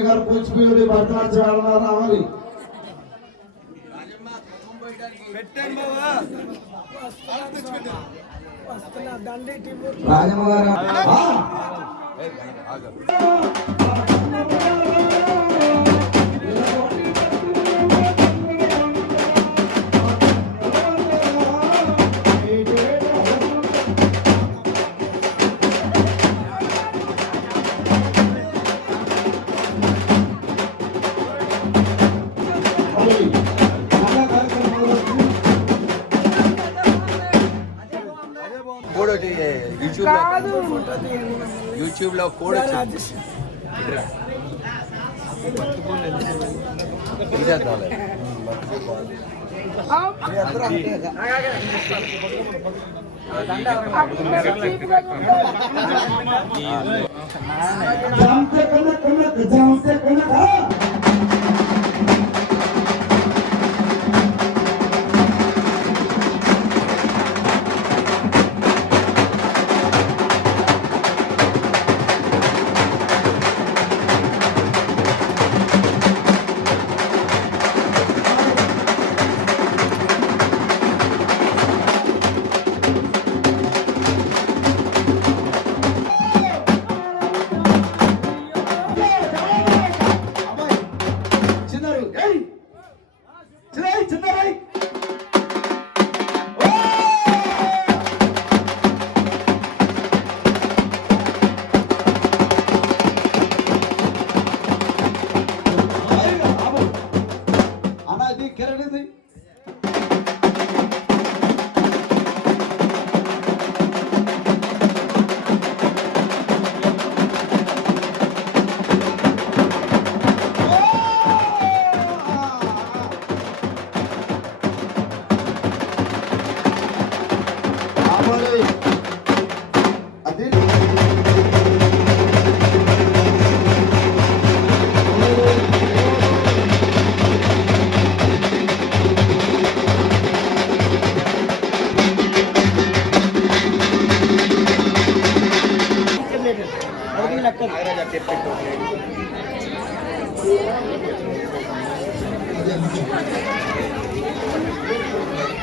రాజస్వామి గారు కూచిపూడి భరతనాట్యం రావాలి. రాజమ్మ గారు యూట్యూబ్ లో కూడా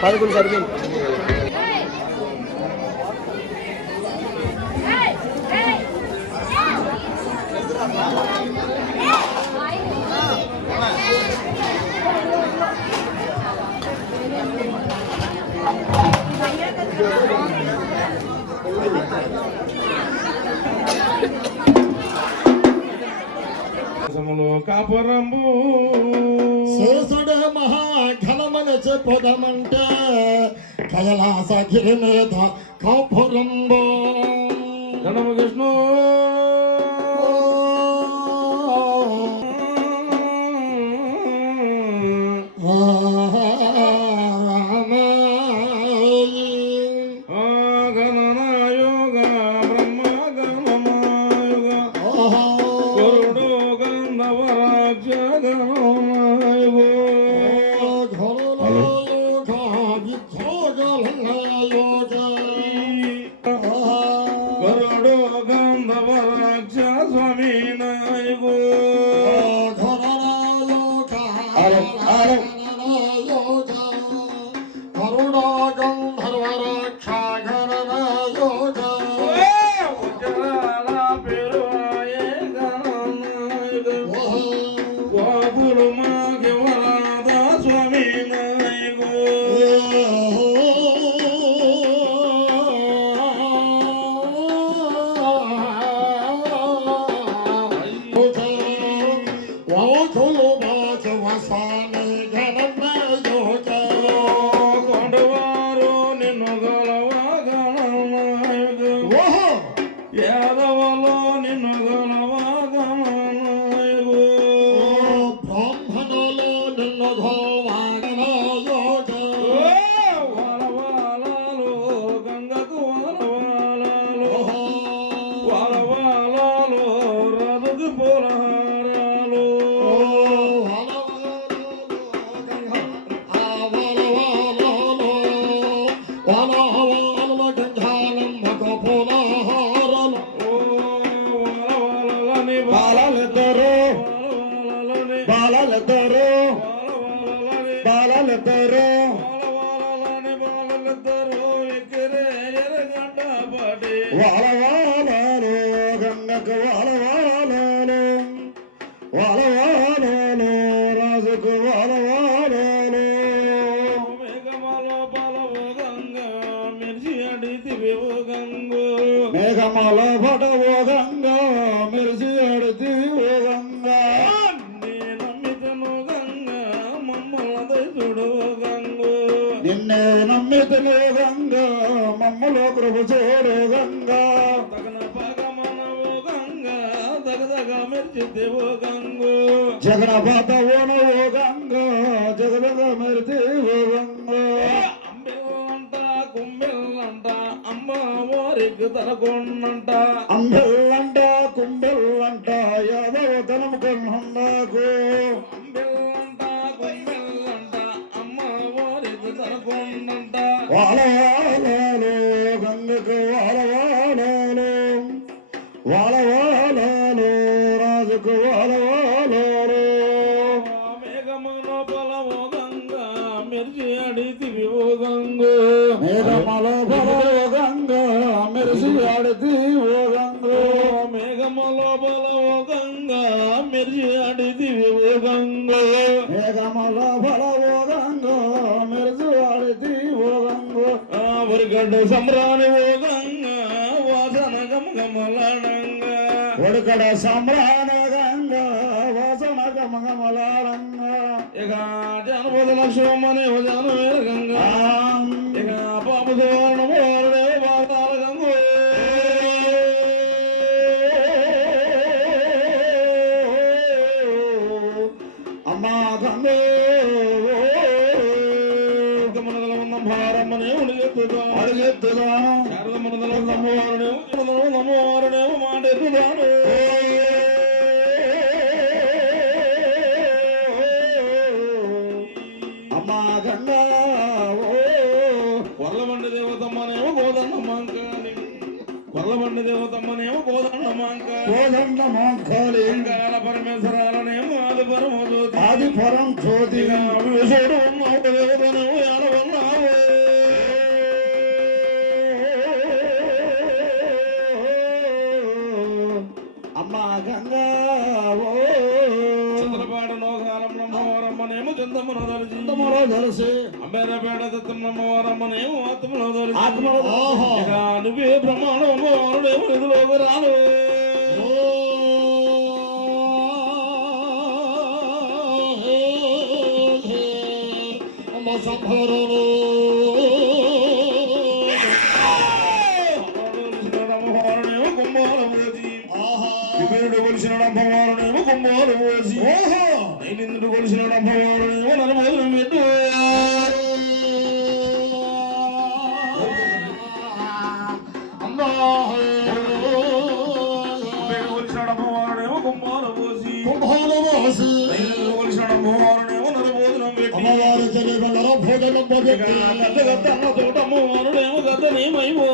పదకొండు సరిపోయింది. కాపురంబు శేషుడు మహాఘనమని చెప్పుదమంటే కైలాసగిరి మీద కాపురంబు గణము విష్ణు వాలవాలాలు గంగకు వాలవాలాలు వాలవాలాలు రాజుకు వాలవాలాలు మేఘమాలో పలవు గంగ మెరిసి అడితివేవు గంగు మేఘమాల పడవో గంగా మెరిసి అడితివో గంగా నమ్మితను గంగ మమ్మల దైతుడు గంగు నిన్నే నమ్మితను గంగా మమ్మలో కృప చూడు గంగా తగన పగమనవు గంగ దగదగ మెరిచిదేవు గంగు జగనపాత ఓనవో గంగా జగదగ మెరితివో గంగా అంబెల్లంట కుంబెల్లంట అమ్మ ఓరికి తలకొన్నంట అంబెల్లంట కుంబెల్లంట యాదవతనం కొన్నందాకు అంబెల్లంట కుంబెల్లంట అమ్మ ఓరికి తలకొన్నంట వాలవాలాలు గంగకు వాలవాలాలు వాలవాలాలు రాజుకు వాలవాలాలు మేఘములో పొలవు గంగ మెరిచి అడితివి ఓ గంగు మేఘమల బలవో గంగా మెరిసి ఆడితివో గంగా మేఘములో పొలవు గంగ మెరిచి అడితివి ఓ గంగు మేఘమల బలవో గంగా మెరిసి ఆడితివో గంగా ఒరిగడ్డ సంబ్రాణి ఓ గంగ వాసన గమగమలాడంగా ఒడుకడ సమ్రాణ గంగా వాసన గమగమలాడంగా ఇక జనపద లక్ష్మణి జన గంగా ఇక పాపతో నమోరే బాధాల గంగు అమ్మా గంగే మనదల ఉన్న భారమ్మనే ఉడిగెత్తుతాను అడుగెత్తుదాను శారద మనదల నమ్మవారుడేమో మాట ఎత్తుతాను అమ్మా గంగా కొర్లబండి దేవతమ్మనేమో గోదన్నమాంకాని కొర్లబండి దేవతమ్మనేమో గోదన్నమాంక కోదండ మాంకాళి లింగాల పరమేశ్వరాలనేమో ఆది పరమజ్యోతి ఆది పరం జ్యోతి విషుడు ఉన్నావు దేవతనేమో ఏడవన్నావు అమ్మా గంగా చంద్రపాడు నోకాలం నమ్మవారమ్మనేమో చందమ్మను దలిచి చందములో తెలిసి అంబేరపేట దత్తం నమ్మవారమ్మనేమో ఆత్మలో దలిచి ఆత్మలో ఆహా. ఇక నువ్వే ప్రమాణం అమ్మవారుడేమో నిధులోకి రాను అమ్మ సంభరణు అమ్మవారుడేమో కుంభాలు పోసి ఆహా విభీరుడు కొలిసిన అమ్మవారుడేమో కుంభాలు పోసి ఓహో నైనిందుడు కొలిసిన అమ్మవారుడేమో నరమోదరం పెట్టు అమ్మా కొలిసిన అమ్మవారుడేమో కుంభాలు పోసి కుంభాలు వాసి నైనిందుడు కొలిసిన అమ్మవారుడేమో నరమోదరం పెట్టి అమ్మవారి తెలియగలరా భోజనం మొదటి గద్ద గద్ద అన్న తోట అమ్మవారుడేమో గద్ద నేమైపో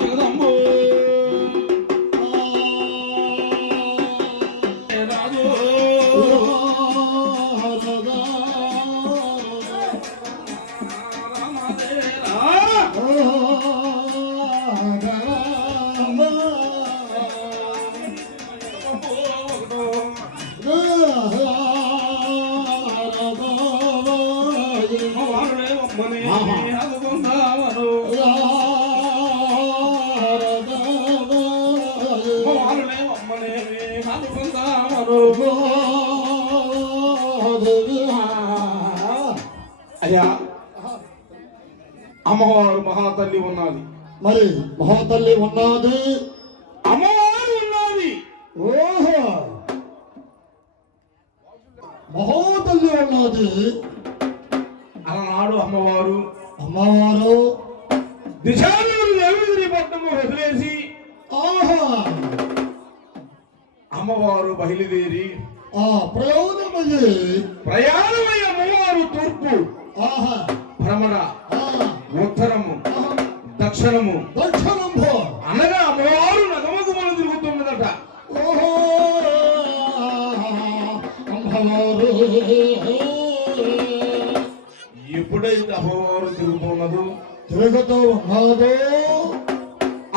జగదంబో రాజు అయ్యా అమ్మవారు మహాతల్లి ఉన్నది మరి మహాతల్లి ఉన్నది అమ్మవారు ఉన్నది ఓహో మహాతల్లి ఉన్నది అలనాడు అమ్మవారు అమ్మవారు దిశాలను దేవిగిరి పట్టణము వదిలేసి ఆహా అమ్మవారు బయలుదేరి ఆ ప్రయోజనమయ్యి ప్రయాణమై అమ్మవారు తూర్పు ఆహా భ్రమణ ఆ ఉత్తరము ఆహా. దక్షిణము దక్షిణంభో అనగా అమ్మవారు నగమగమలు తిరుగుతున్నదట ఓహో జరుగుతూ ఉన్నదో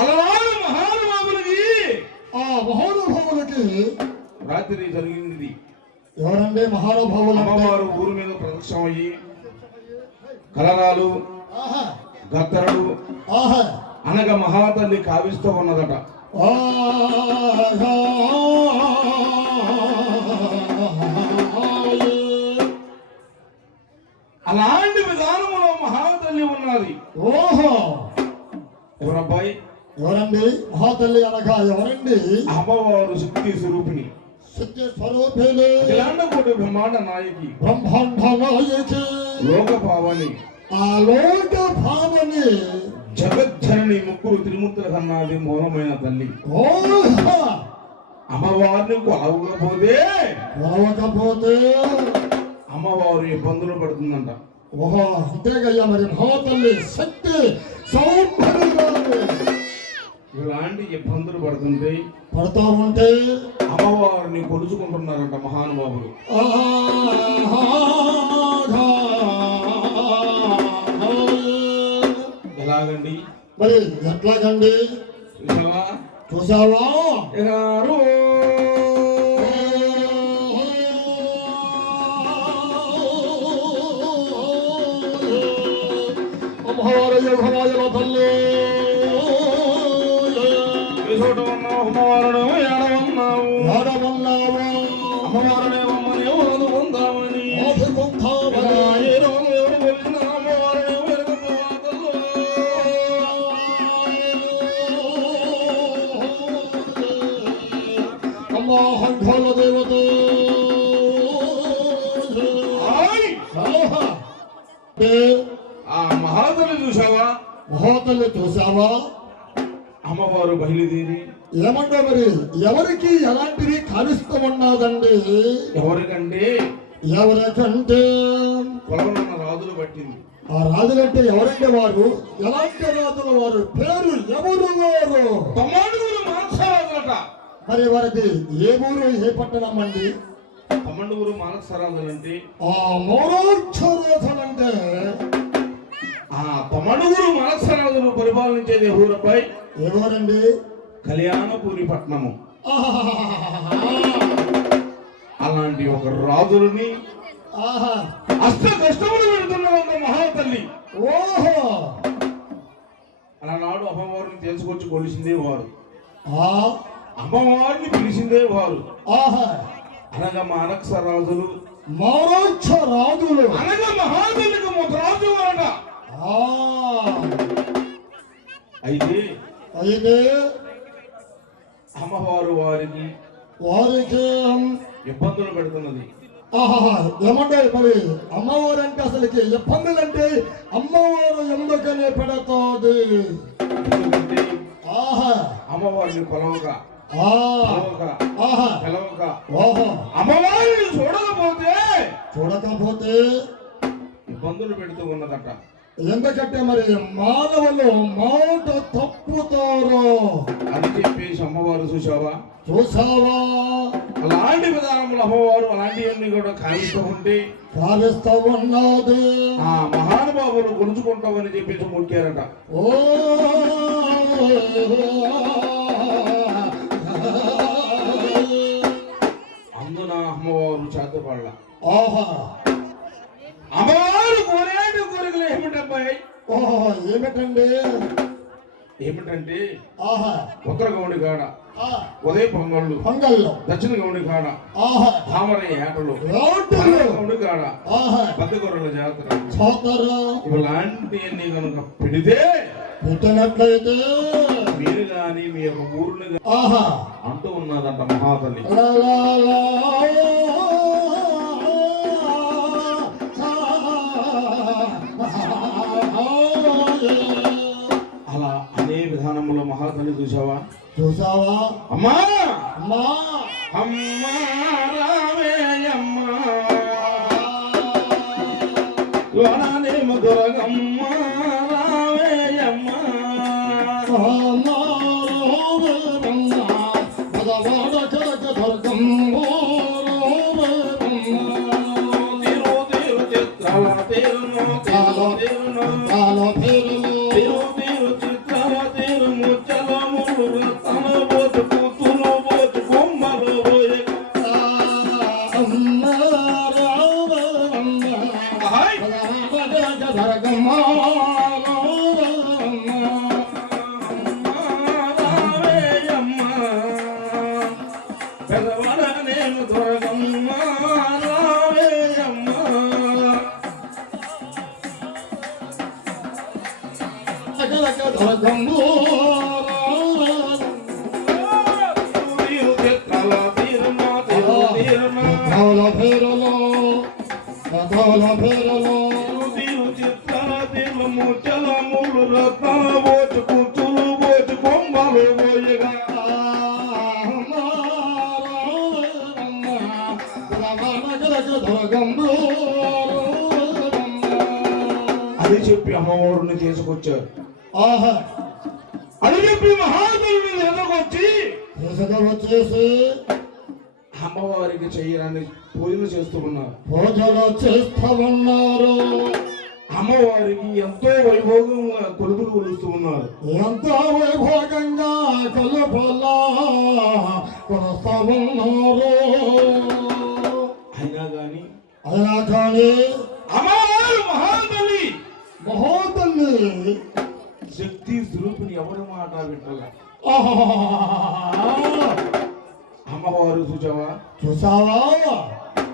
అలవాడు మహానుభావులకి ఆ మహానుభావులకి రాత్రి జరిగింది. ఎవరండి మహానుభావులు? అమ్మవారు ఊరు మీద ప్రదక్షిణ అయ్యి కలరాలు ఆహా గద్దరలు ఆహా అనగా మహాతల్లి కావిస్తూ ఉన్నదట. ఆహా అలాంటి విధానంలో మహాతల్లి ఉన్నది. ఓహో ఎవరబ్బాయి? ఎవరండి మహాతల్లి అనగా? ఎవరండి? అమ్మవారు శక్తి స్వరూపిణి, సత్య స్వరూపిణి, అఖిలాండ కోటి బ్రహ్మాండ నాయకి, బ్రహ్మాండ నాయకి, లోక పావని, ఆ లోక భావని, జగజ్జనని, ముగ్గురు త్రిమూర్తుల కన్నాది మూలమైన తల్లి. ఓహో అమ్మవారిని కొలవకపోతే అమ్మవారు ఇబ్బందులు పడుతుందంట. ఓహో అంతేగయ్యా. మరి మహాతల్లి శక్తి సౌందర్యాన్ని ఇలాంటి ఇబ్బందులు పడుతుంటే పడతా ఉంటే అమ్మవారిని కొలుచుకుంటున్నారంట మహానుభావులు. ఎలాగండి? మరి ఎట్లాగండి? చూసావా చూసావా? ఎలారు? అమ్మవారయ్య భవాయల తల్లి చోట ఉన్నావు అమ్మవారుడు ఏడవన్నావు, ఆడవన్నావు అమ్మవారుడే అమ్మని ఎవరు పొందామని ఆదుకుంటావని ఏ రోజు ఎవరు కొలిచిన అమ్మవారుడే వెలుగుతూ అమ్మా హంఠల దేవత ఆ మహాతల్లి చూసావా? మహాతల్లి చూసావా? అమ్మవారు బయలుదేరి ఏమంటే మరి ఎవరికి ఎలాంటివి కావిస్తమన్నాదండి? ఎవరికంటే ఎవరికంటే పొలవనున్న రాజులు పట్టింది. ఆ రాజులంటే ఎవరంటే వారు? ఎలాంటి రాజుల వారు? పేరు ఎవరు వారు? తమ్మండుగురు మానసరాజులట. మరి వారిది ఏ ఊరు, ఏ పట్టణం అండి? తమ్మండుగురు మానసరాజులంటే ఆ మౌరాక్షరాజులంటే ఆ తమ్మండుగురు మానసరాజులు పరిపాలించేది ఊరపై ఎవరండి? కళ్యాణపురి పట్నము. ఆహా అలాంటి ఒక రాజులని ఆహా అష్ట కష్టములు పెడుతున్నదంట మహాతల్లి. ఓహో అలనాడు అమ్మవారిని తెలుసుకొచ్చి కొలిసిందే వారు, ఆ అమ్మవారిని పిలిచిందే వారు. ఆహా అనగా మానసరాజులు, మౌరాక్షరాజులు అనగా మహాతల్లికి ముద్రాజు వారట. ఆ అయితే అయితే అమ్మవారు వారికి ఇబ్బందులు పెడుతున్నది. ఆహా ఏమంటారు మరి? అమ్మవారు అంటే అసలుకి ఇబ్బందులు అంటే అమ్మవారు ఎందుకనే పెడతాది? ఎందుకంటే ఆహా అమ్మవారిని కొలవక ఆహా పిలవక ఓహో అమ్మవారిని చూడకపోతే ఇబ్బందులు పెడుతూ ఉన్నదట. ఎందుకంటే మరి మానవులు మాట తప్పుతారు అని చెప్పేసి అమ్మవారు చూసావా? అలాంటి విధానంలో అమ్మవారు అలాంటివన్నీ కూడా కావిస్తూ ఉంటే కావిస్తూ ఉన్నది. ఆ మహానుభావులు కొలుచుకుంటామని చెప్పేసి మొక్కారట. ఓ అందున అమ్మవారు చేతపడల. ఆహా అమ్మవారు కోరేటి కోరికలు ఏమిటబ్బాయి? ఓహో ఏమిటండి? ఏమిటంటే ఆహా ఉత్తర గౌడి కాడ ఉదయ పొంగళ్ళు, దక్షిణ గౌడి కాడ తామర ఏటలు, గౌడి కాడ పెద్ద గొర్రెల జాతర, ఇలాంటివన్నీ కనుక పెడితే పెట్టినట్లయితే మీరు గాని మీ యొక్క ఊర్లు అంటూ ఉన్నదంట మహాతల్లి. అలా అదే విధానంలో మహాతల్లి చూసావా? అమ్మా అమ్మా అమ్మా రావేయమ్మా మధురగమ్మ రావేయమ్మా తీరు తీరు చిత్రాల తీరును తీరు తీరును అని చెప్పి అమ్మవారిని తీసుకొచ్చారు. ఆహా అని చెప్పి మహాదేవుని ఎదుర్కొచ్చి వచ్చేసి అమ్మవారికి చెయ్యరాని పూజలు చేస్తూ ఉన్నారు. పూజలు చేస్తూ ఉన్నారు. అమ్మవారికి ఎంతో వైభోగంగా కొలుపులు కొలుస్తూ ఉన్నారు. ఎంతో వైభోగంగా కొలుపులా కొలుస్తూ ఉన్నారు. అయినా కానీ అమ్మవారు మహాతల్లి శక్తి స్వరూపిణి ఎవరి మాట వింటలా. అమ్మవారు చూసావా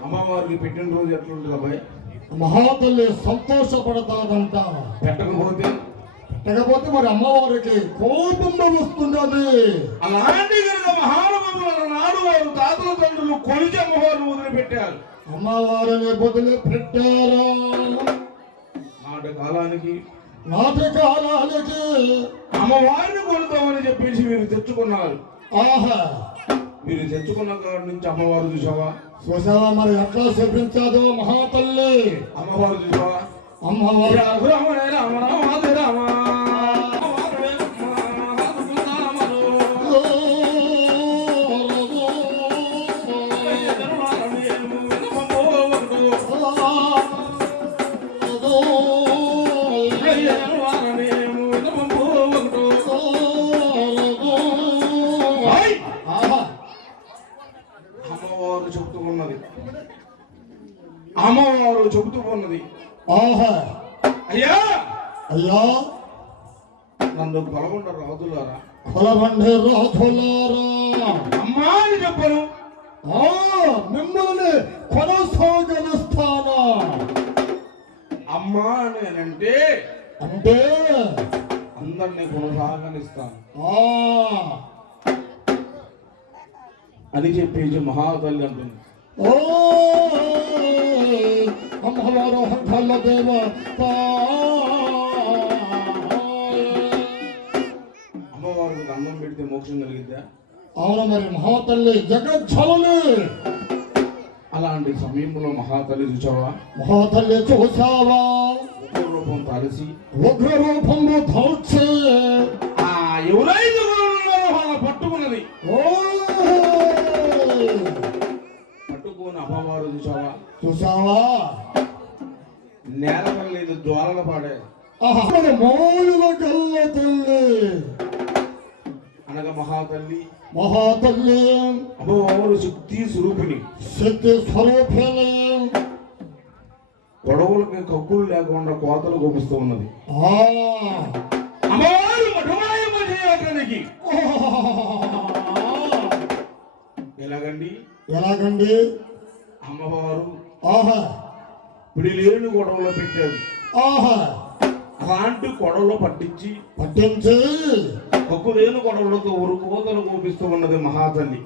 అమ్మవారికి పెట్టిన రోజు ఎట్లుంటుంది అబ్బాయి? మహాతల్లి సంతోషపడతాదంట. పెట్టకపోతే మరి అమ్మవారికి కోపం వస్తున్నది. అలాంటి కనుక మహానుభావుల నాడు వారు తాతల తండ్రులు కొలిచి అమ్మవారిని వదిలిపెట్టారు. అమ్మవారిని వదిలిపెట్టారు. నాటి కాలానికి అమ్మవారిని కొలుతామని చెప్పేసి వీరు తెచ్చుకున్నారు. ఆహా వీరు తెచ్చుకున్న కాడి నుంచి అమ్మవారు చూసావా మరి ఎట్లా చూపించాదో మహాతల్లి. అమ్మవారు చూసావా అమ్మవారు రామ రామ రామ అమ్మవారు చెబుతూ ఉన్నది. ఆహా అయ్యా అయ్యా నన్ను కొలగొండ రాజులారా అమ్మా అని చెప్పను. మిమ్మల్ని కొనసాగనిస్తానా? అమ్మా అని అంటే అందరినీ కొనసాగనిస్తాను అని చెప్పేసి మహాతల్లి అంటుంది. అమ్మవారు హంఠల దేవత. అమ్మవారికి దండం పెడితే మోక్షం కలిగిద్దా? అవును మరి మహాతల్లి జగజ్జనని. అలాంటి సమయంలో మహాతల్లి చూసావా ఉగ్రరూపం తాలిసి ఉగ్రరూపంలో ధౌర్చి ఎవరైతే వాళ్ళ పట్టుకున్నది. పట్టుకుని అమ్మవారు చూసావా నేల లేదు జ్వాలల పాడే అనగా మహాతల్లి అమ్మవారు శక్తి స్వరూపిణి. గొడవలకి కక్కులు లేకుండా కోతలు గోపిస్తూ ఉన్నది. అమ్మవారు మఠమాయమ్మ చేయడానికి ఎలాగండి అమ్మవారు పిడిలేని గొడవలో పెట్టారు. అలాంటి గొడవలో పట్టించి కక్కులేని గొడవలతో కోతలు గోపిస్తూ ఉన్నది మహాతల్లి.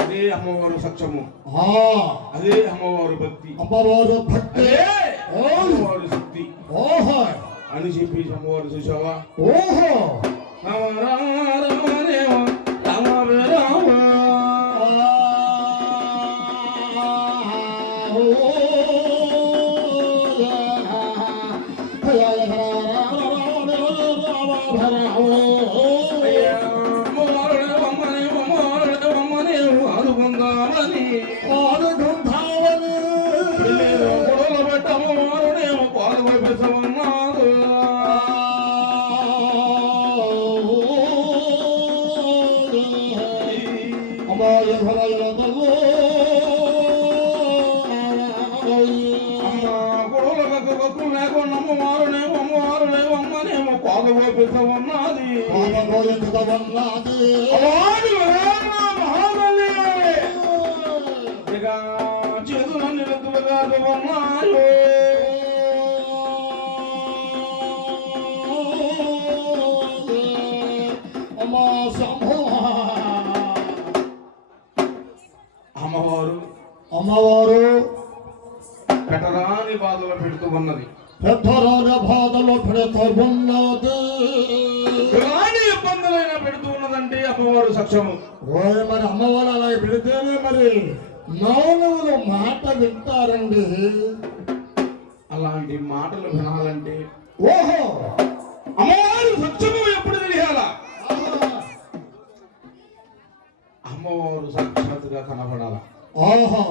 అదే అమ్మవారు సత్యము, అదే అమ్మవారు భక్తి, అమ్మవారు శక్తి అని చెప్పి అమ్మవారు చూసావా చేతులన్నీ అమ్మవారు పెట్టరాని బాధలు పెడుతూ ఉన్నది. పెద్దరాజ బాధలు పెడుతూ ఉన్నది. ఎలాంటి ఇబ్బందులైనా పెడుతూ ఉన్నదంటే అమ్మవారు సత్యము. ఓయ్ మరి అమ్మవారు అలా పెడితేనే మరి మానవులు మాట వింటారండి. అలాంటి మాటలు వినాలంటే ఓహో అమ్మవారు సత్యము ఎప్పుడు తెలియాలా? అమ్మవారు సాక్షాత్తుగా కనపడాల. ఆహా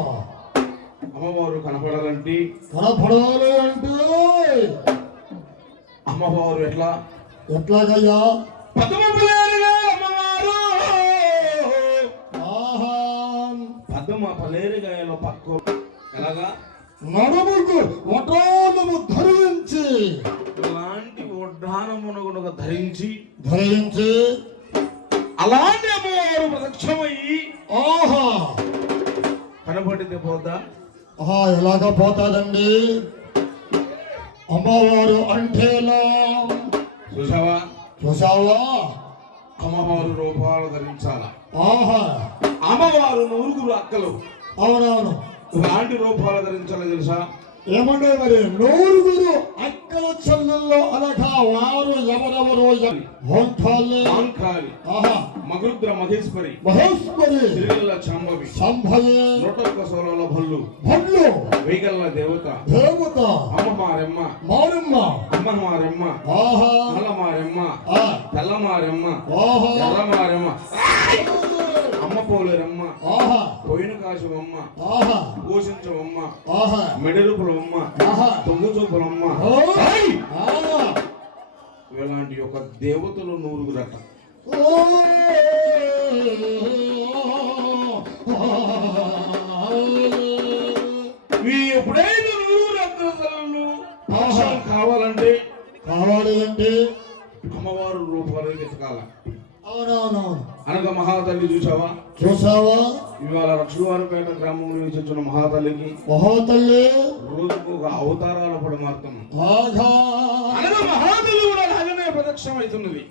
అమ్మవారు కనపడాలంటే కనపడాలి అంటే అమ్మవారు ఎట్లాగయ్యా? పద్మపలేరుగా అమ్మవారు ఆహా పద్మపలేరుగాయలో పక్క ఎలాగా నడుముకు వడ్డానము ధరించి ఇలాంటి వడ్డానమును ధరించి అలాంటి అమ్మవారు ప్రత్యక్షమయ్యి ఆహా కనబడితే పోదా? ఎలాగ పోతాదండి? అమ్మవారు అంటేలా చూసావా? అమ్మవారు రూపాలు ధరించాలా? ఆహా అమ్మవారు నూరుగురు అక్కలు అవునవును ఇలాంటి రూపాలు ధరించాలి తెలుసా? ఏమంటే మరి నూరుగురు అక్కల చెల్లెల్లో అనగా వారు ఎవరెవరో మగుద్ర మహేశ్వరి శ్రీగల్ల చంభవి నూటొక్క సోలాల భల్లు వేగల్ల దేవత అమ్మమారెమ్మ అమ్మమారెమ్మ నల్లమారెమ్మ తెల్లమారెమ్మ ఎర్రమారెమ్మ అమ్మ పోలేరమ్మ పోయిన కాశమమ్మ పోషించమమ్మ మెడలుపులమ్మ తొంగు చూపులమ్మ ఇలాంటి ఒక దేవతలు నూరుగురట. ఎప్పుడైనా నూరుగురు కావాలి అంటే అమ్మవారు రూపాలు ఎతకాల. అవునవునవును అనగా మహాతల్లి చూసావా? ఇవాళ లక్ష్మీవారిపేట గ్రామంలో నివసించిన మహాతల్లి రోజుకు ఒక అవతారాల పడమార్తం. అనగా మహాతల్లి కూడా అలాగనే ప్రదక్షిణమవుతున్నది.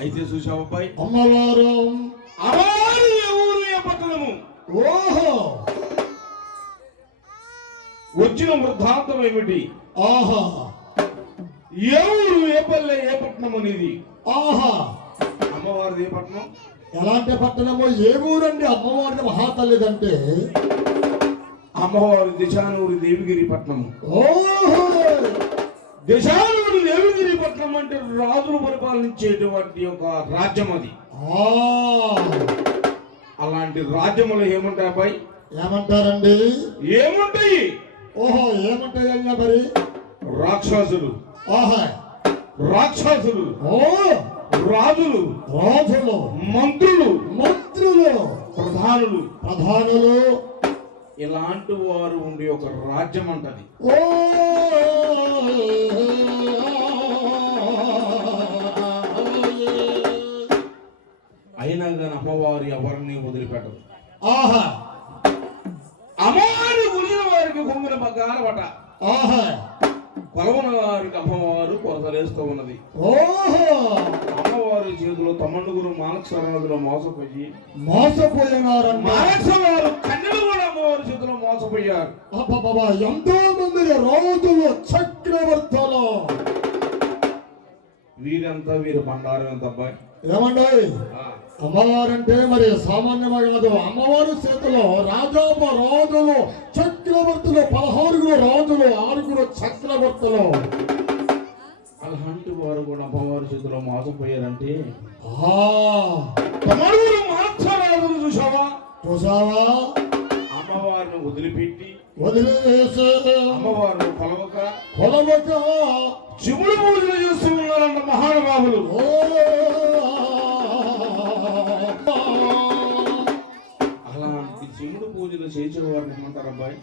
అయితే చూసావా అబ్బాయి? అమ్మవారు ఏ ఊరు ఏ పట్టణము వచ్చిన వృద్ధాంతం ఏమిటి? ఏ ఊరు ఏ పల్లె ఏ పట్టణం అనేది అమ్మవారిది ఏ పట్టణం? ఎలాంటి పట్టణము? ఏ ఊరండి అమ్మవారిది మహాతల్లిదంటే? అమ్మవారి దిశానూరి దేవిగిరి పట్టణము. దిశానూరి దేవిగిరి పట్టణం అంటే రాజులు పరిపాలించేటువంటి ఒక రాజ్యం అది. అలాంటి రాజ్యములు ఏముంటాయి అబ్బాయి? ఏమంటారండి? ఏముంటాయి? ఏముంటాయి అయ్యా మరి? రాక్షసులు రాజులు మంత్రులు ప్రధానులు ఇలాంటి వారు ఉండే ఒక రాజ్యం అంటది. అయినా కానీ అమ్మవారి ఎవరిని వదిలిపెట్టదు. అమ్మవారి గురిన వారికి కొంగిన బంగారం అట. కొలవన వారికి అమ్మవారు కొలతలేస్తూ ఉన్నది. అమ్మవారి చేతిలో తమ్మండుగురు మానసరాజులో మోసపోయినారు. మానసవారు కన్యలు కూడా అమ్మవారి చేతిలో మోసపోయారు. ఎంతో మంది రాజులు చక్రవర్తులు వీరంతా వీరు బండారం ఎంత అబ్బాయి? ఏమండి అమ్మవారంటే మరి సామాన్యమా కాదు. అమ్మవారి చేతిలో రాజులు చక్రవర్తులు 16 రాజులు 6 చక్రవర్తులు. అలాంటి వారు కూడా అమ్మవారి చేతిలో మోసపోయారంటే చూసావా? అమ్మవారిని వదిలిపెట్టి వదిలేసి అమ్మవారిని కొలవక శివుడు పూజలు చేస్తూ ఉన్నారంట మహానుభావులు. అలాంటి శివుడు పూజలు చేసిన వారిని ఏమంటారు అబ్బాయి?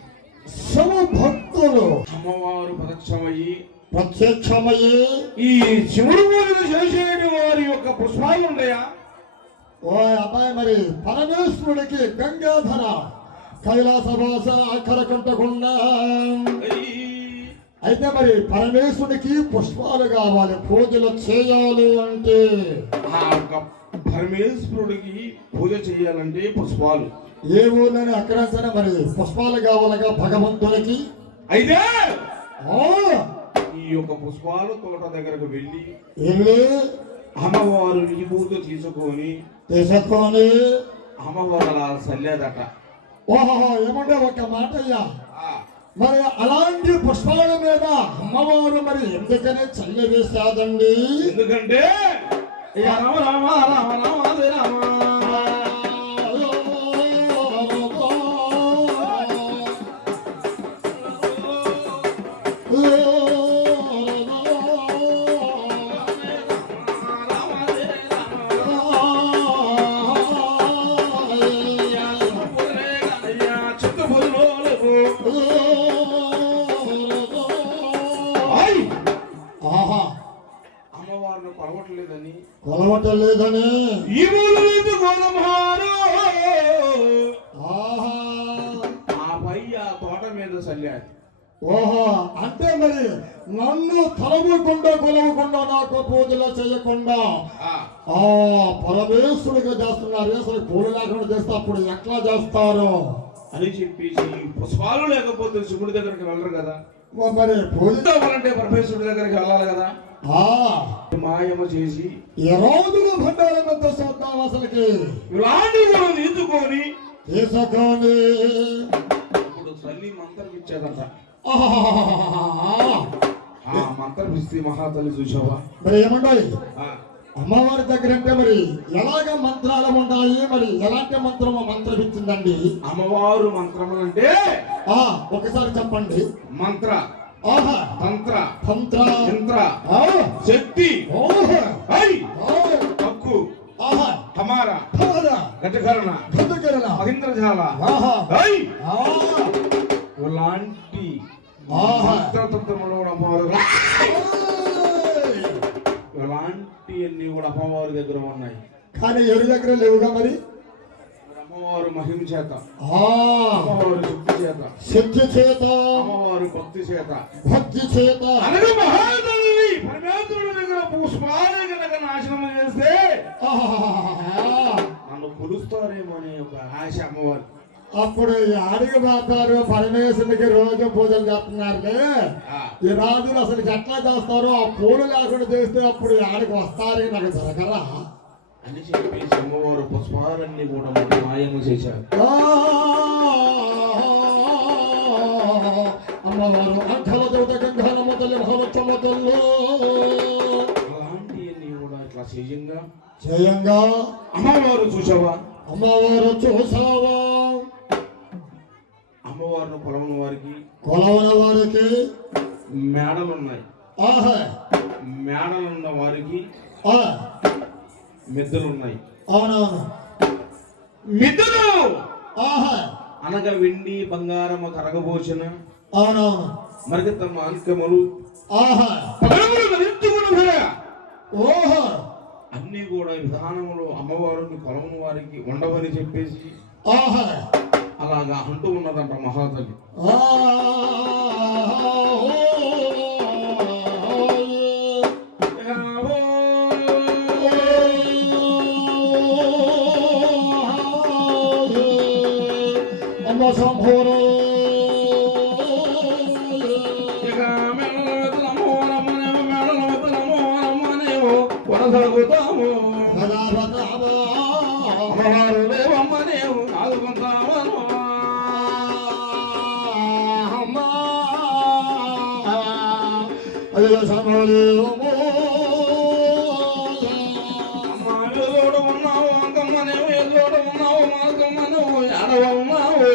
భక్తులు. అమ్మవారు ప్రత్యక్షమయ్యి ఈ శివుడు పూజలు చేసేటి వారి యొక్క పుష్పాలు ఉన్నాయా? అబ్బాయి మరి పరమేశ్వరుడికి గంగాధర కైలాసవాస అక్కరకుంటకుండా అయితే మరి పరమేశ్వరుడికి పుష్పాలు కావాలి. పూజలు చేయాలి అంటే పరమేశ్వరుడికి పూజ చేయాలంటే పుష్పాలు. ఏ ఊర్లోనే అక్కడ సరే మరి పుష్పాలు కావాలగా భగవంతునికి. అయితే ఆ, ఈ యొక్క పుష్పాల తోట దగ్గరకు వెళ్ళి వెళ్ళి అమ్మవారు విభూతి తీసుకొని అమ్మవారు అలా చల్లేదట. ఓహో ఏమంటే ఒక మాట అయ్యా, ఆ, మరి అలాంటి పుష్పాల మీద అమ్మవారు మరి ఎందుకనే చల్లి వేసాదండి? ఎందుకంటే ఇక రామ రామ రామ రామ హరే రామ ఆహా, అమ్మవారిని కొలవట్లేదని కొలవటలేదని ఈ ఊరు గోలమారు ఆహా, ఆ పై ఆ తోట మీద చల్లాడు. ఓహో అంటే మరి నన్ను తలవకుండా కొలవకుండా నాకు పూజలు చేయకుండా ఆ, ఆ పరమేశ్వరుడిగా చేస్తున్నారు. అసలు పూలు లేకుండా చేస్తే అప్పుడు ఎట్లా చేస్తారు అని చెప్పేసి పుష్పాలు లేకపోతే శివుడి దగ్గరికి వెళ్ళరు కదా, మరి పూజ కావాలంటే పరమేశ్వరుడి దగ్గరికి వెళ్ళాలి కదా. ఆ మాయమ చేసి ఈ రోజులు భండారమంతా చూద్దాం అసలుకి ఇలాంటి కూడా తీసుకొని తీసుకొని ఇప్పుడు తల్లి మంత్రం ఇచ్చేదంట. ఆహాహాహాహా. ఆ మంత్రం ఇస్తే మహాతల్లి చూసావా? మరి ఏమంటాయి ఆ, అమ్మవారి దగ్గర అంటే మరి ఎలాగ మంత్రాలు ఉంటాయి, మరి ఎలాంటి మంత్రము మంత్రం ఇచ్చిందండి? అమ్మవారు మంత్రములు అంటే ఆ ఒకసారి చెప్పండి. మంత్ర, ఆహా, తంత్ర, తంత్ర, యంత్ర, ఆ, శక్తి, ఓహో, ఐ, ఆ, హక్కు, ఆహా, హమార, ధార, ఘటకరణ, ఘటకరణ, మహేంద్రజాల, ఆహా, ఐ, ఆ, ఇలాంటి ఆహా, మంత్రతంత్రములు కూడా అమ్మవారు ఓయ్. ఇలాంటివన్నీ కూడా అమ్మవారి దగ్గర ఉన్నాయి. కానీ ఎవరి దగ్గర లేవుగా మరి? మరి అమ్మవారు మహిమ చేత, ఆ అమ్మవారు శక్తి చేత, శక్తి చేత, అమ్మవారి భక్తి చేత, భక్తి చేత, అనగా మహాతల్లి పరమేశ్వరుడి దగ్గర పుష్పాలు కనుక నాశనం చేస్తే ఆహాహాహా. నన్ను కొలుస్తారేమో అనే ఒక ఆశ అమ్మవారు. అప్పుడు ఈ అడిగి మాతారు పరమేశ్వరునికి రోజు పూజలు చేస్తున్నారులే. ఆ, ఈ రాజులు అసలు ఎట్లా చేస్తారో ఆ పూలు లేకుండా చేస్తే అప్పుడు ఈ ఆడికి వస్తారని నాకు జరగరా అని చెప్పేసి అమ్మవారు పుష్పాలన్నీ కూడా మాయము చేశారు. ఆ, అమ్మవారు అంకల దూత గంగానమ్మ తల్లి మహాలక్ష్మ తల్లి అలాంటివన్నీ కూడా ఇట్లా జయంగా అమ్మవారు చూసావా? అమ్మవారు చూసావా? అమ్మవారిని కొలవని వారికి కొలవన వారికి మేడలు ఉన్నాయి, ఆహా, మేడలు ఉన్న వారికి ఆ, మిద్దెలు ఉన్నాయి. అవునవును, మిద్దెలు ఆహా, అనగా వెండి బంగారము కరగబోచిన అవునవును, మరిగత మాంకములు ఆహా, పగలములు ధరించుకున్న ధర ఓహో, అన్ని కూడా విధానములు అమ్మవారిని కొలవని వారికి ఉండవని చెప్పేసి ఆహా, అలాగా అంటూ ఉన్నదంట మహాతల్లి. అమ్మ సంభూరు ఇక మేడల అమ్మవారమ్మనేమో మేడల వద్ద అమ్మవారమ్మనేమో కొనసాగుతాము, అమ్మవారు లేవమ్మనేమో ఆదుకుంటామను. అయ్యో సంభూరు అమ్మ ఎదురోడు ఉన్నావు అంకమ్మనేమో ఎదురోడు ఉన్నావు మాకమ్మనేమో ఎడవ ఉన్నావు.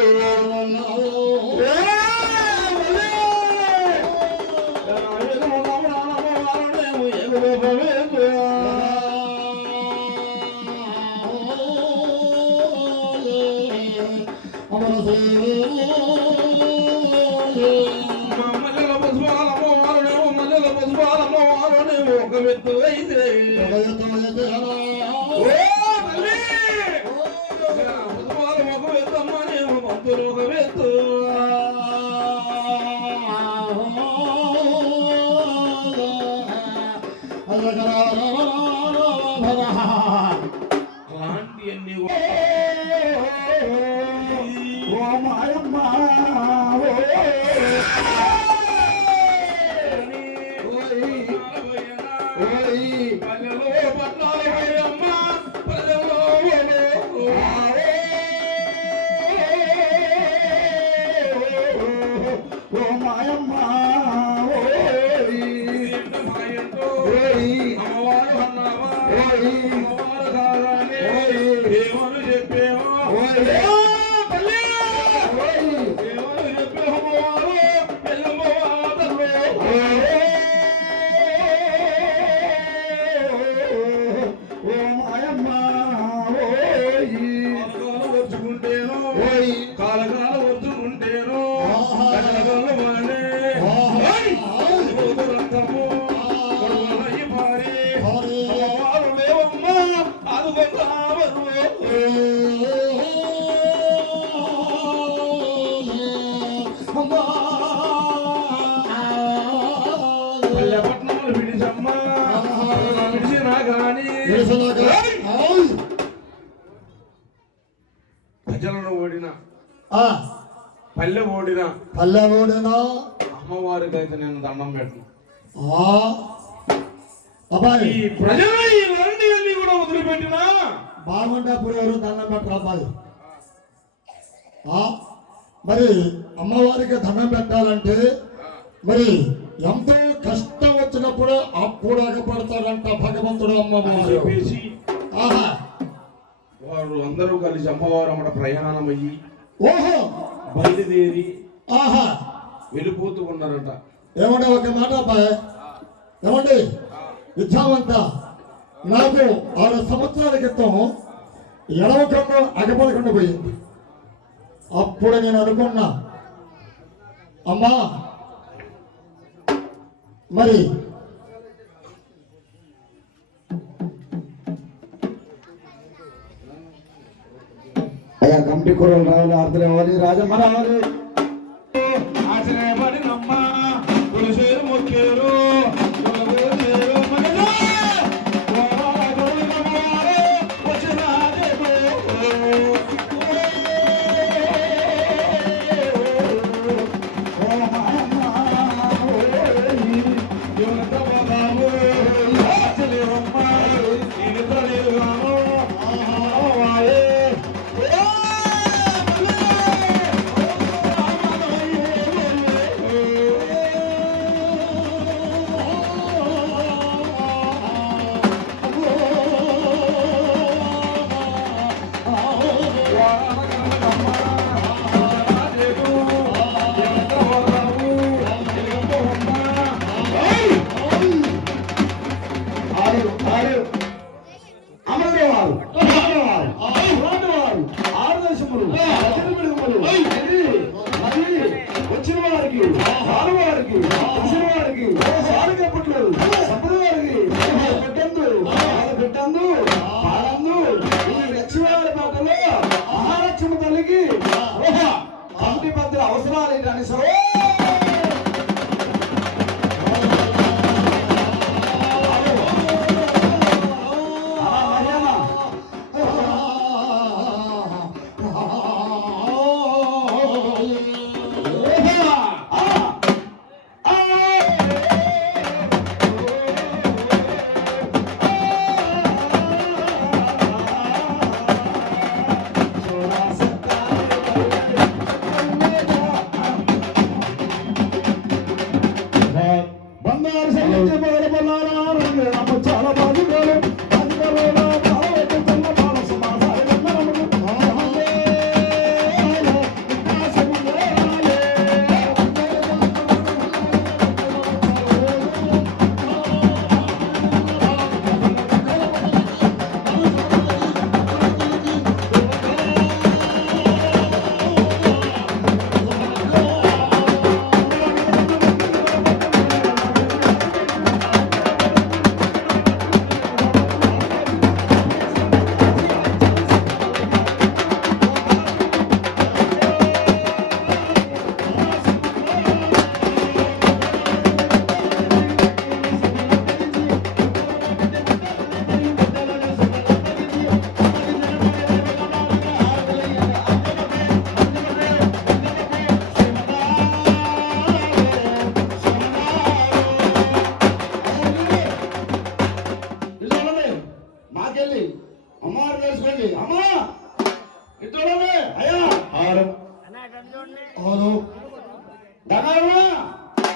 ఒక మెత్తు అయితే ఒక మెత్తమ్మనేమో పంతులు ఒక మెత్తు. అలాంటివన్నీ అమ్మవారు కాదని ఏమని చెప్పేమో ఏమని చెప్పే అమ్మవారు వచ్చుకుంటేను కాలకాల వచ్చుకుంటేను రక్తము భారీ అమ్మవారు లేవమ్మ అదుగొందావరు పల్లెపట్నములు విడిచమ్మ విడిచినా గాని ప్రజలను ఓడిన పల్లె ఓడిన అమ్మవారికి అయితే నేను దండం పెట్టను. ఈ ప్రజలు ఈ లండియన్ని కూడా వదిలిపెట్టినా బాగుండప్పుడు ఎవరు దండం పెట్టరు అబ్బాయి. మరి అమ్మవారికి దండం పెట్టాలంటే మరి ఎంతో కష్టం వచ్చినప్పుడు అప్పుడు అగపడతాడంట భగవంతుడు అమ్మవారు చెప్పేసి వారు అందరూ కలిసి అమ్మవారు అమ్మట ప్రయాణం అయ్యి బయలుదేరి వెళ్ళిపోతూ ఉన్నారట. ఏమంటే ఒక మాట అబ్బాయి, ఏమండి విద్యావంత నాకు 6 సంవత్సరాల క్రితం ఎడవకుండా అగపడకుండా పోయింది. అప్పుడు నేను అనుకున్నా, అమ్మా మరి అయ్యా కమిటీ కూరలు రావాలి, ఆర్తలు ఇవ్వాలి, రాజమ్మ రావాలి. ఆశ్రయపడినమ్మ తులసేరు మొక్కేరు వచ్చిన వారికి వారికి వచ్చిన వారికి సారికప్పట్లు సంపద వారికి పెట్టందు పెట్టందు పాలందు ఈ లక్ష్మీవారి పాటలో మహాలక్ష్మి తల్లికి కమిటీ పద్ధతి అవసరాలు ఏంటని సరే చాలా బాగుంటారు. మాకెళ్ళి అమ్మవారు తెలుసుకోండి. అమ్మా ఇట్లా అయ్యా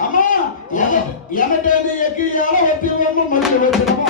అమ్మా ఎనటేది ఎక్కి వచ్చి మంచి వచ్చినమ్మా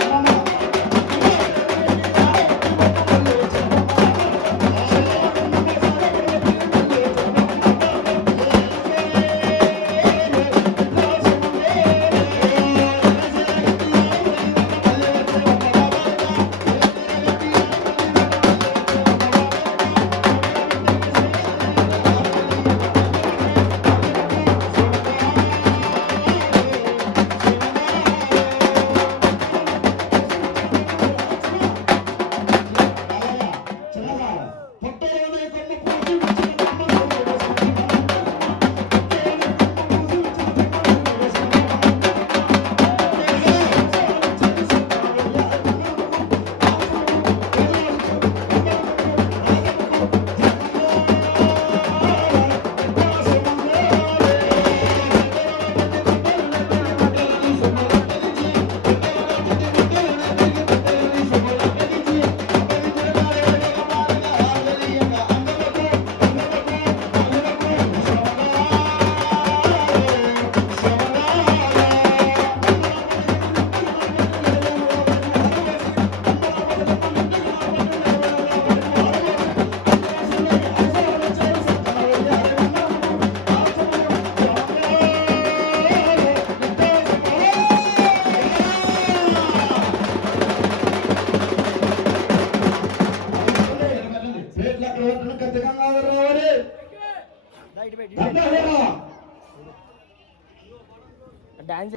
డాన్స్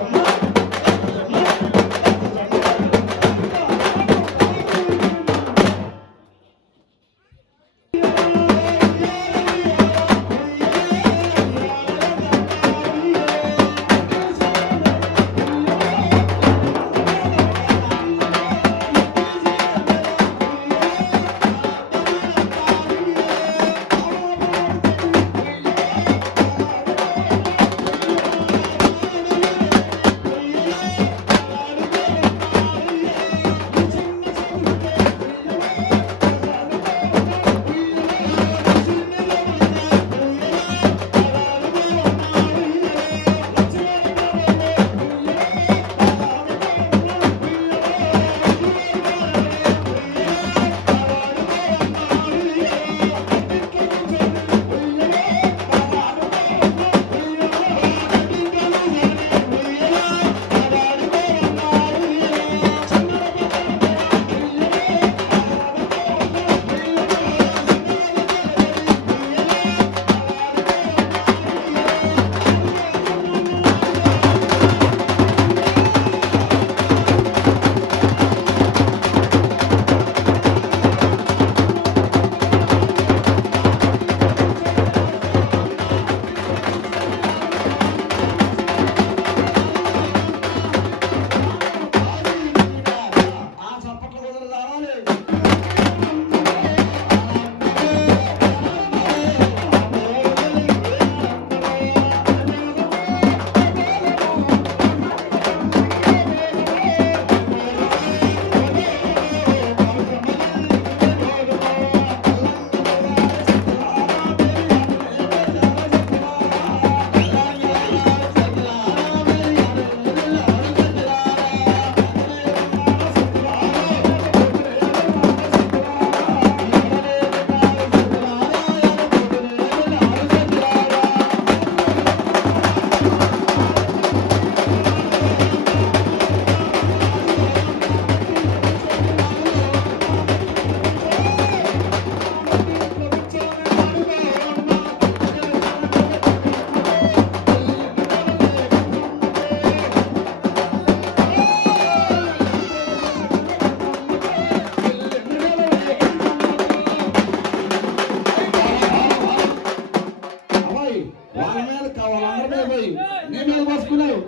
వాళ్ళ మీద వాళ్ళందరి మీద పోయి నీ మీద పోసుకున్నావు.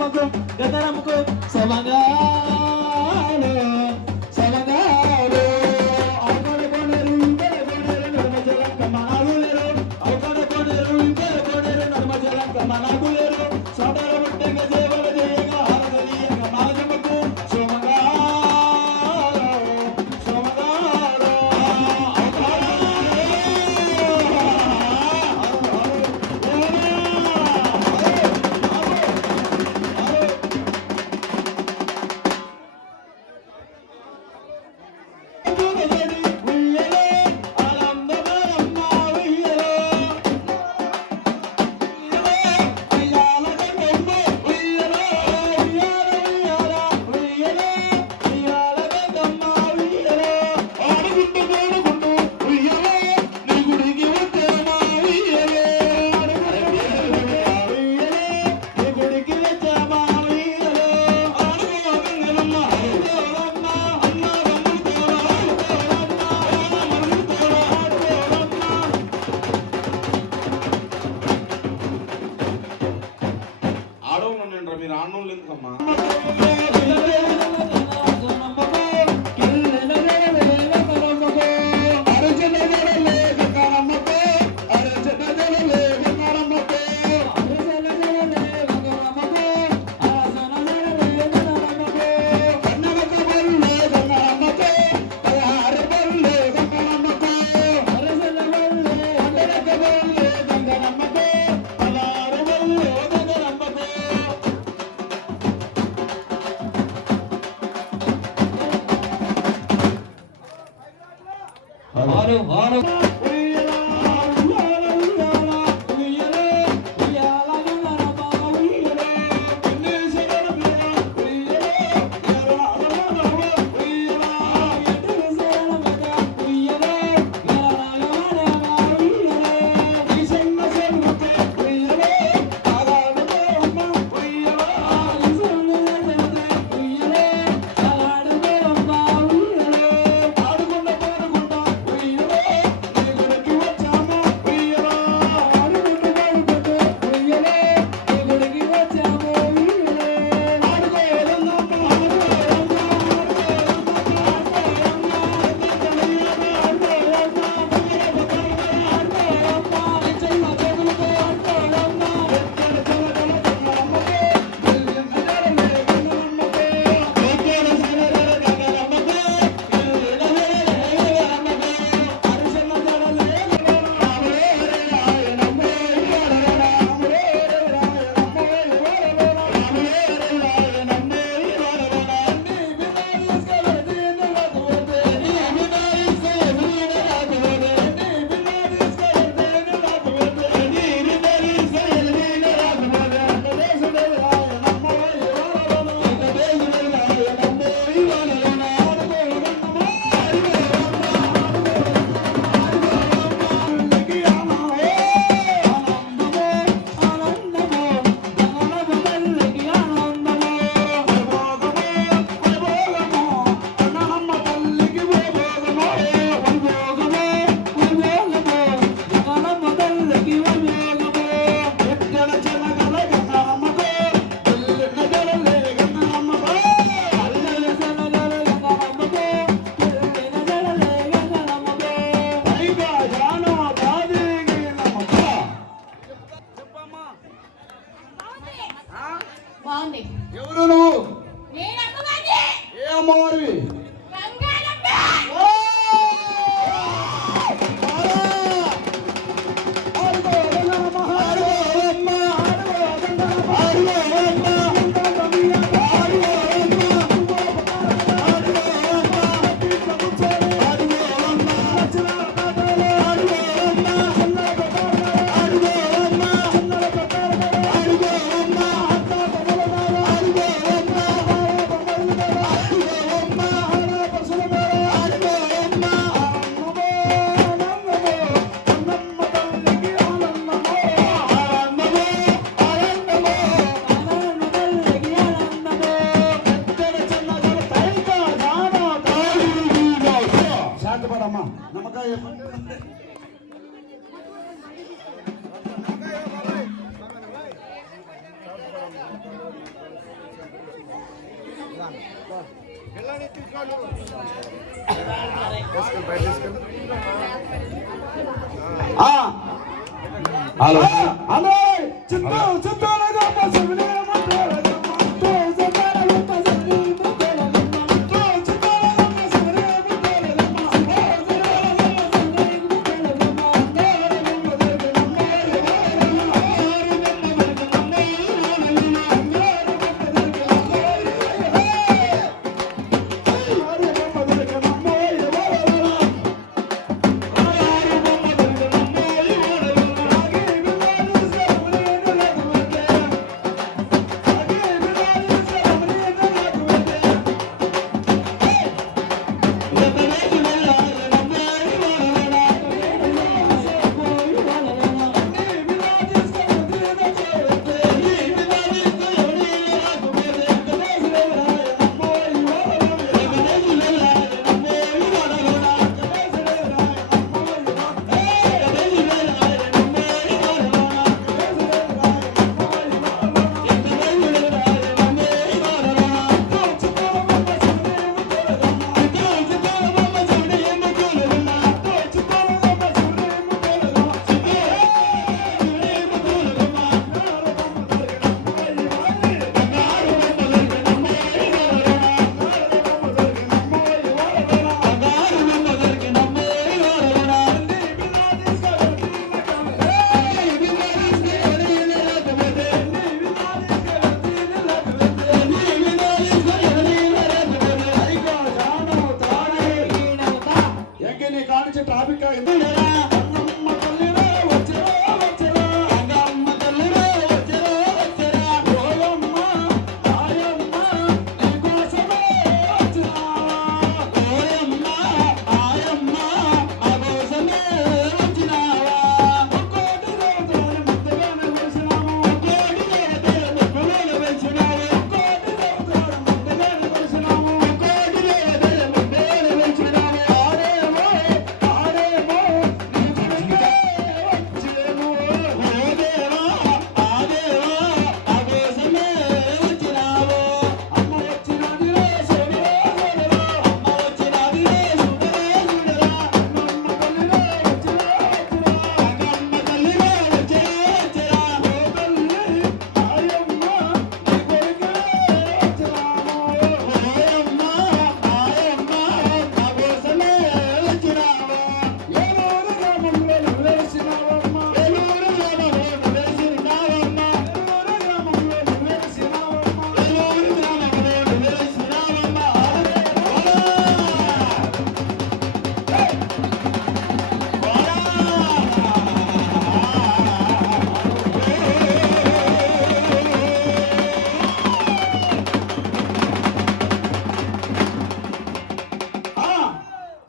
గతరమ్మకు గతరమ్మకు సమగాలు సమగాలు అవకాడ కోనేరు ఇంకెల కోనేరు నర్మజలంక మనాలు లేరు అవకాడ కోనేరు ఇంకెల కోనేరు నర్మజలంక మనాలు లేరు సోదర ముట్టంగ సేవల చేయగా హారదీయక మాజముకు సమగాలు సమగాలు ఆడవులు ఉండండి మీరు ఆడవులు ఎందుకమ్మా బాగుంది. ఎవరు నువ్వు నేను అమ్మవారిని. ఏ అమ్మవారివి రంగారమ్మ. అడుగో అమ్మ హలో హలో చిత్తూరు గొప్ప శివుని ముద్రల గమ్మ చిత్తూరు గొప్ప శివుని ముద్రల గమ్మ చిత్తూరు గొప్ప శివుని ముద్రల ట్రాఫిక్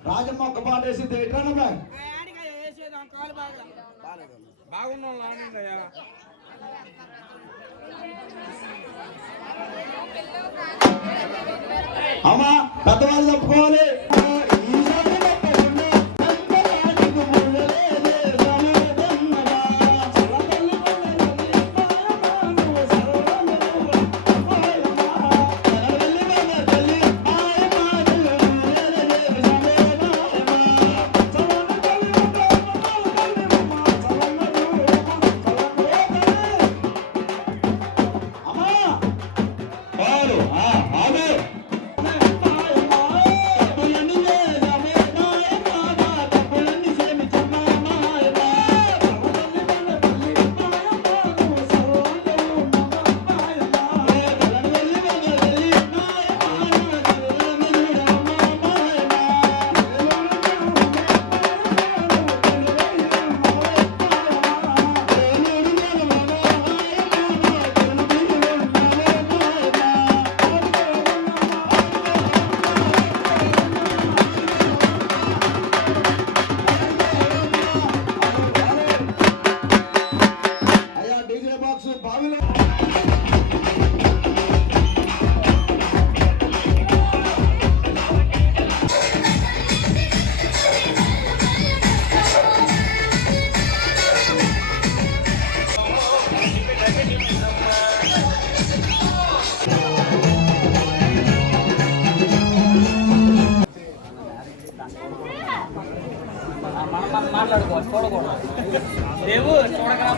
రాజమ్మ ఒక పాట వేసి ఎట్లా బాగున్నాయా అమ్మా పెద్దవాళ్ళు తప్పుకోవాలి పాలు ఆమె మాట్లాడుకోవాలి చూడకూడదు లేవు చూడకరా